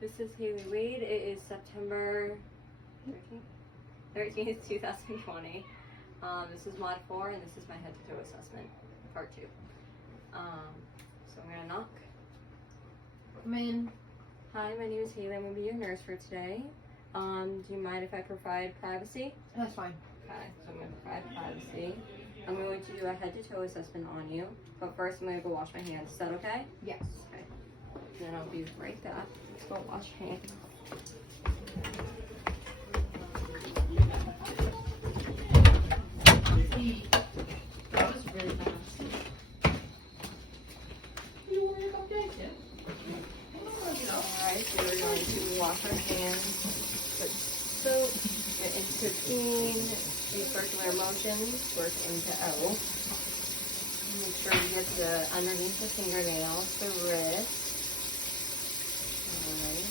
This is Haley Wade. It is September 13th, 2020. This is Mod 4 and this is my head to toe assessment, part 2. So I'm going to knock. Come in. Hi, my name is Haley. I'm going to be your nurse for today. Do you mind if I provide privacy? That's fine. Okay, so I'm going to provide privacy. I'm going to do a head to toe assessment on you, but first I'm going to go wash my hands. Is that okay? Yes. Okay. Then I'll be right back. Let's go wash hands. That was really fast. You worry about that, yeah? Alright, so we're going to wash our hands, put soap, get into clean, do circular motions, work into O. Make sure you get the underneath the fingernails, the wrist. Alright.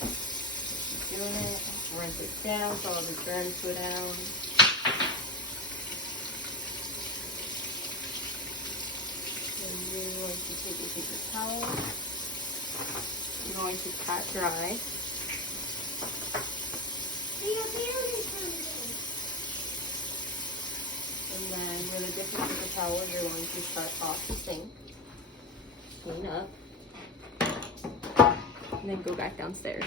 Keep doing it. Rinse it down so all the germs go down. Then you're going to take a paper towel. You're going to pat dry. And then with a different paper towel, you're going to start off the sink. Clean up. And then go back downstairs.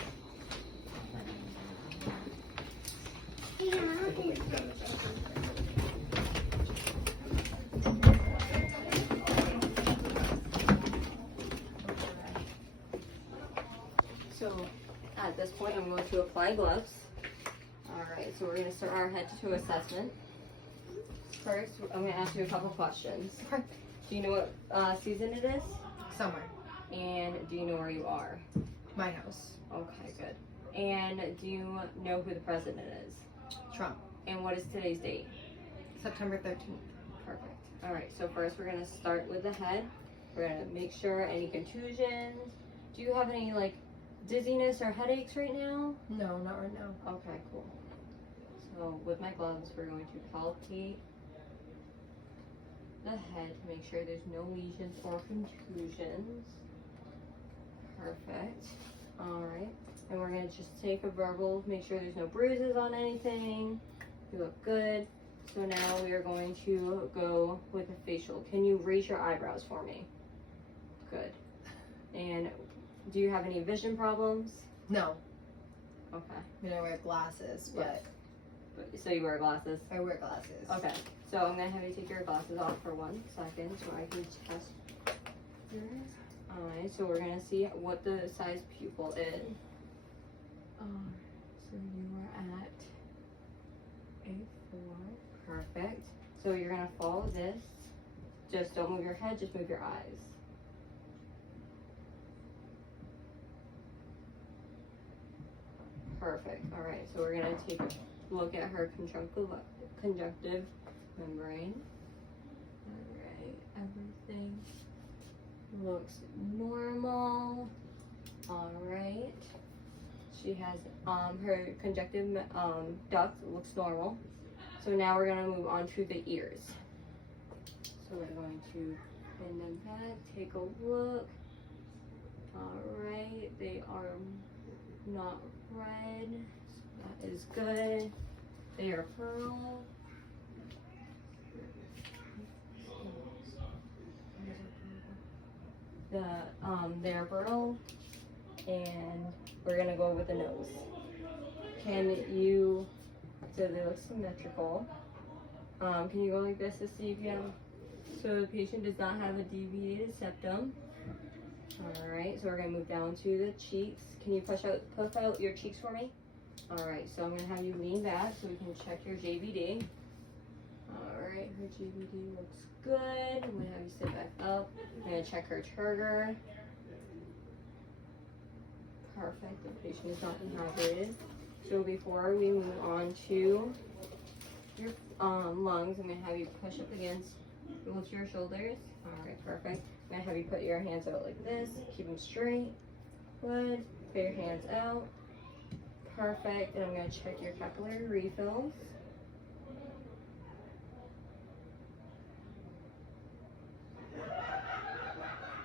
So at this point, I'm going to apply gloves. Alright, so we're going to start our head to toe assessment. First, I'm going to ask you a couple questions. Okay. Do you know what season it is? Somewhere. And do you know where you are? My house. Okay, good. And do you know who the president is? Trump. And what is today's date? September 13th. Perfect. Alright, so first we're going to start with the head. We're going to make sure any contusions. Do you have any like dizziness or headaches right now? No, not right now. Okay, cool. So with my gloves, we're going to palpate the head to make sure there's no lesions or contusions. Perfect. Alright. And we're going to just take a verbal, make sure there's no bruises on anything. You look good. So now we are going to go with a facial. Can you raise your eyebrows for me? Good. And do you have any vision problems? No. Okay. I mean, I wear glasses, but So you wear glasses? I wear glasses. Okay. So I'm going to have you take your glasses off for 1 second so I can test your eye. So we're going to see what the size pupil is. So you are at A4. Perfect. So you're going to follow this. Just don't move your head, just move your eyes. Perfect. All right. So we're going to take a look at her conjunctive membrane. All right. Everything looks normal. All right. She has her conjunctive duct looks normal. So now we're going to move on to the ears. So we're going to bend them back, take a look. All right. They are not red. So that is good. They are pearl. They're pearl, and we're gonna go with the nose. Can you? So they look symmetrical. Can you go like this to see if you have? So the patient does not have a deviated septum. All right. So we're gonna move down to the cheeks. Can you puff out your cheeks for me? All right. So I'm gonna have you lean back so we can check your JVD. All right. Her JVD looks good. I'm gonna have you sit back up. I'm gonna check her turgor. Perfect. The patient is not dehydrated. So before we move on to your lungs, I'm gonna have you push up against both your shoulders. All right. Perfect. I'm gonna have you put your hands out like this. Keep them straight. Good. Put your hands out. Perfect. And I'm going to check your capillary refills.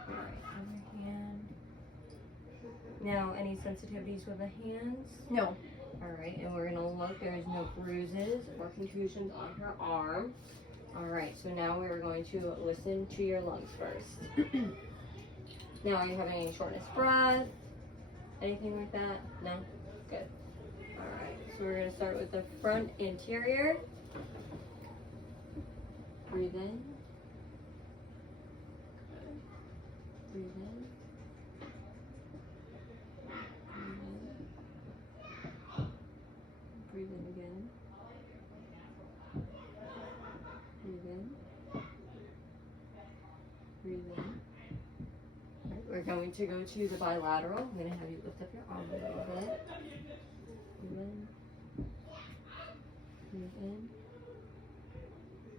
Alright, other hand. Now, any sensitivities with the hands? No. Alright, and we're gonna look. There's no bruises or contusions on her arm. Alright, so now we're going to listen to your lungs first. Now, are you having any shortness of breath? Anything like that? No? Good. Alright, so we're gonna start with the front anterior. Breathe in. Breathe in. Breathe in again. Breathe in. Breathe in. Alright, we're going to go to the bilateral. I'm going to have you lift up your arm a little bit. Breathe in. Breathe in.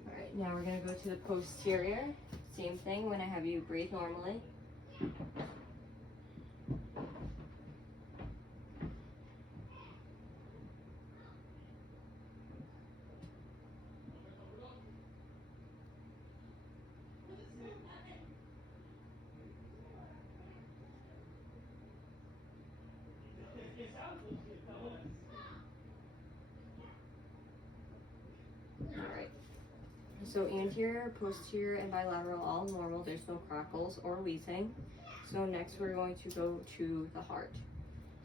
Alright, now we're going to go to the posterior. Same thing when I have you breathe normally. Alright. So anterior, posterior, and bilateral all normal. There's no crackles or wheezing. So next we're going to go to the heart.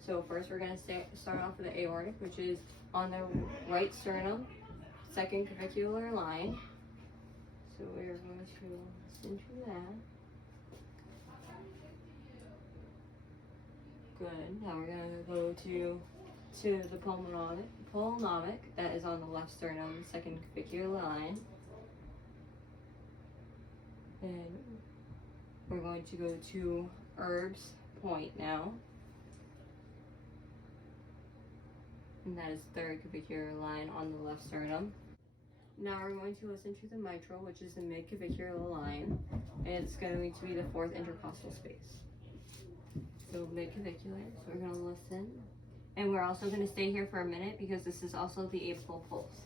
So first we're going to start off with the aortic, which is on the right sternum, second clavicular line. So we're going to listen to that. Good. Now we're going to go to the pulmonomic, that is on the left sternum, second clavicular line. And we're going to go to Erb's point now. And that is third clavicular line on the left sternum. Now we're going to listen to the mitral, which is the mid-clavicular line. And it's going to be the fourth intercostal space. So mid-clavicular, so we're going to listen. And we're also going to stay here for a minute because this is also the apical pulse.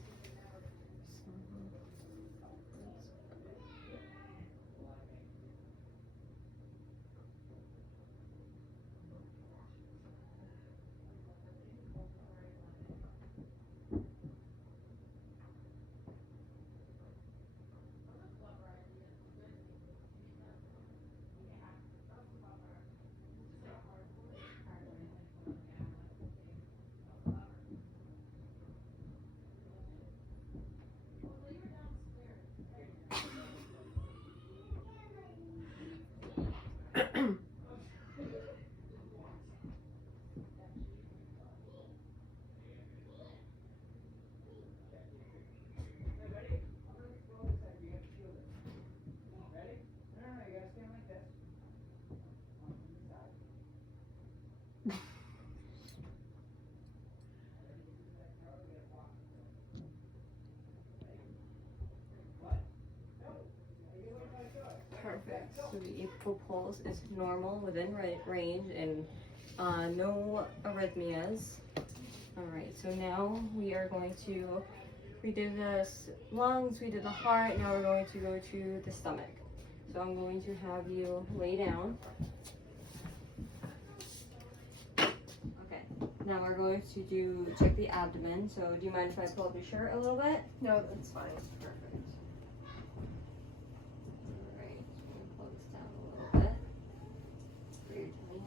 Perfect. So the apical pulse is normal within range and no arrhythmias. Alright, so now we are going to, we did the lungs, we did the heart, now we're going to go to the stomach. So I'm going to have you lay down. Okay, now we're going to check the abdomen. So do you mind if I pull up your shirt a little bit? No, that's fine. Perfect. Alright, so I'm gonna pull this down a little bit for your tummy.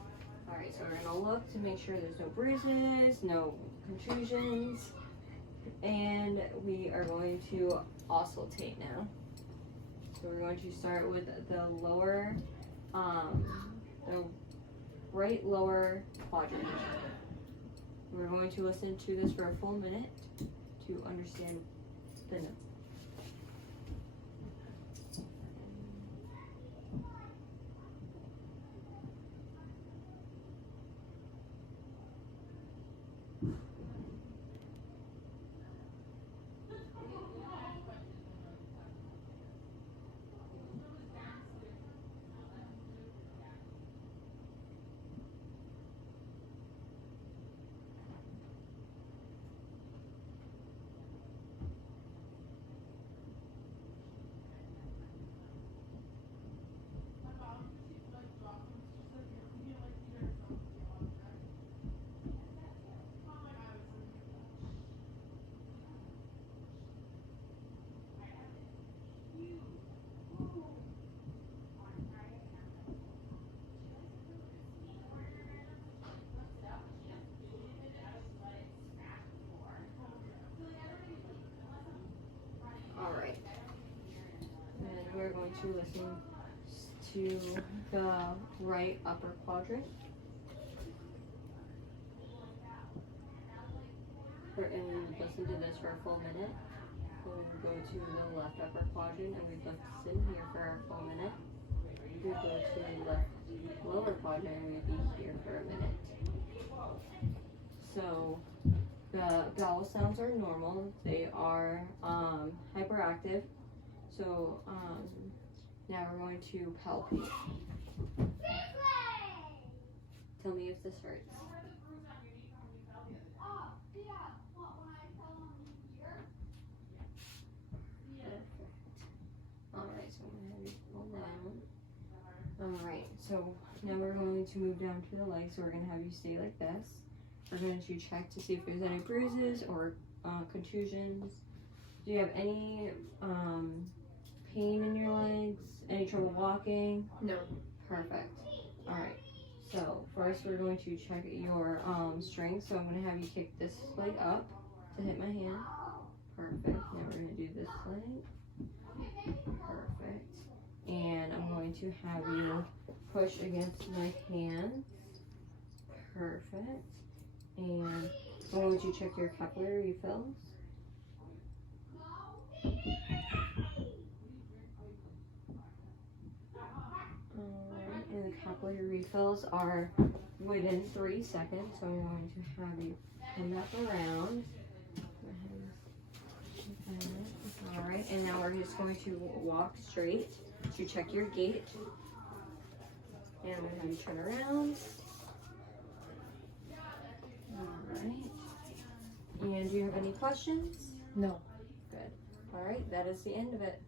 Alright, so we're gonna look to make sure there's no bruises, no contusions, and we are going to auscultate now. So we're going to start with the lower, the right lower quadrant. We're going to listen to this for a full minute to understand the note. to listen to the right upper quadrant. And we would listen to this for a full minute. Then we would go to the left upper quadrant and we'd listen here for a full minute. We'd go to the left lower quadrant and we'd be here for a minute. So the vowel sounds are normal. They are hyperactive. So now we're going to palpate. Tell me if this hurts. Alright, so I'm going to have you pull down. Alright, so now we're going to move down to the legs. So we're going to have you stay like this. We're going to check to see if there's any bruises or contusions. Do you have any pain in your legs? Any trouble walking? No. Perfect. Alright, so first we're going to check your strength. So I'm going to have you kick this leg up to hit my hand. Perfect. Now we're going to do this leg. Perfect. And I'm going to have you push against my hand. Perfect. And I'm going to check your capillary refills. Alright, and the capillary refills are within 3 seconds, so I'm going to have you come back around. Alright, and now we're just going to walk straight to check your gait. And I'm going to have you turn around. Alright. And do you have any questions? No. Good. Alright, that is the end of it.